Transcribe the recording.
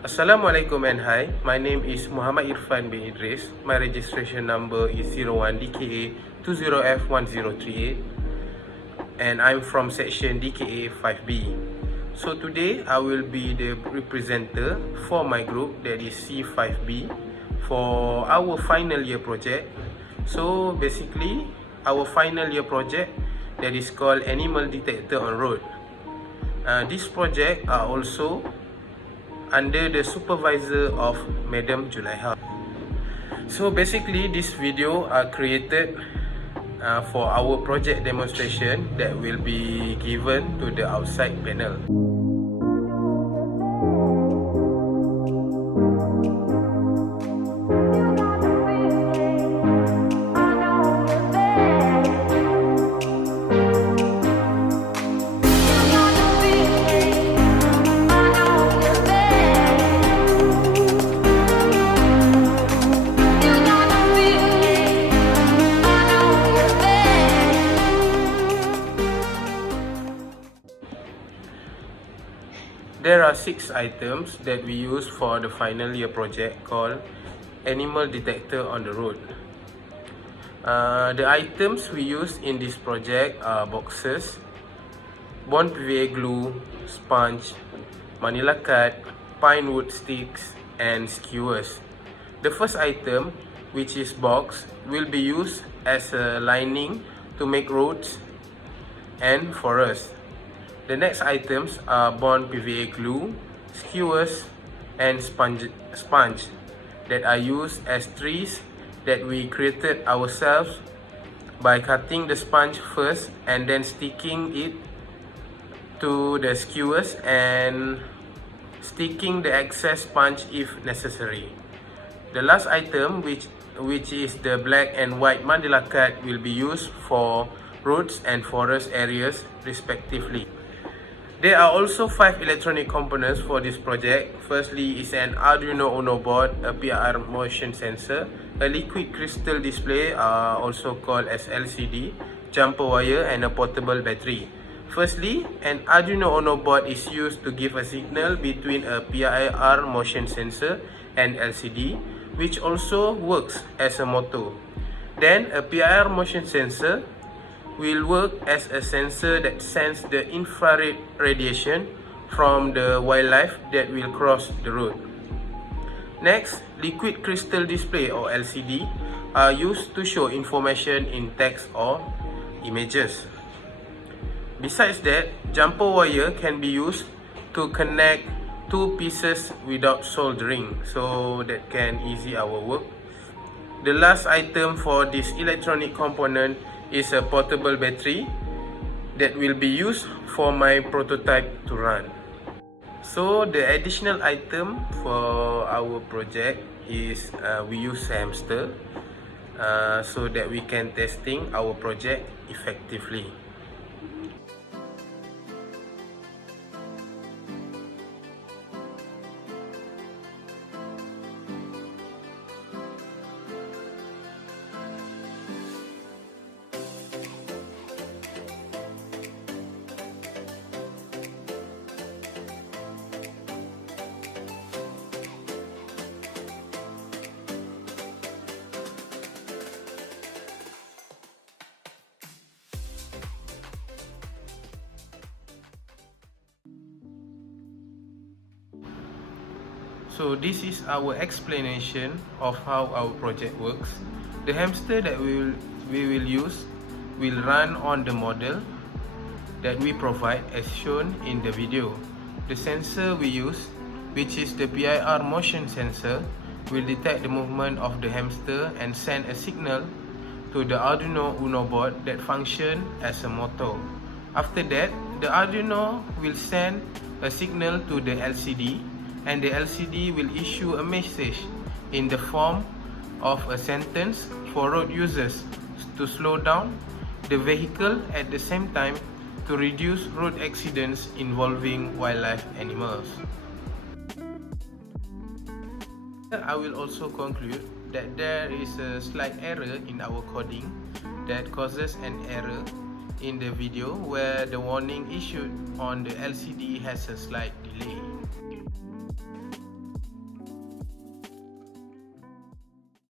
Assalamualaikum and hi, my name is Muhammad Irfan bin Idris. My registration number is 01DKA20F1038 and I'm from section DKA 5B. So today I will be the representative for my group, that is C5B, for our final year project. So basically our final year project that is called Animal Detector on Road. This project are also under the supervisor of Madam Julaiha. So basically this video are created for our project demonstration that will be given to the outside panel. There are 6 items that we use for the final year project called Animal Detector on the Road. The items we use in this project are boxes, bond PVA glue, sponge, manila cut, pine wood sticks, and skewers. The first item, which is box, will be used as a lining to make roads and forests. The next items are bond PVA glue, skewers, and sponge that are used as trees that we created ourselves by cutting the sponge first and then sticking it to the skewers and sticking the excess sponge if necessary. The last item, which is the black and white mandala cut, will be used for roads and forest areas respectively. There are also 5 electronic components for this project. Firstly is an Arduino Uno board, a PIR motion sensor, a liquid crystal display, also called as LCD, jumper wire, and a portable battery. Firstly, an Arduino Uno board is used to give a signal between a PIR motion sensor and LCD, which also works as a motor. Then a PIR motion sensor will work as a sensor that sends the infrared radiation from the wildlife that will cross the road. Next, liquid crystal display or LCD are used to show information in text or images. Besides that, jumper wire can be used to connect 2 pieces without soldering, so that can easy our work. The last item for this electronic component is a portable battery that will be used for my prototype to run. So the additional item for our project is we use hamster so that we can testing our project effectively. So this is our explanation of how our project works. The hamster that we will use will run on the model that we provide as shown in the video. The sensor we use, which is the PIR motion sensor, will detect the movement of the hamster and send a signal to the Arduino Uno board that function as a motor. After that, the Arduino will send a signal to the LCD, and the LCD will issue a message in the form of a sentence for road users to slow down the vehicle at the same time to reduce road accidents involving wildlife animals. I will also conclude that there is a slight error in our coding that causes an error in the video where the warning issued on the LCD has a slight delay.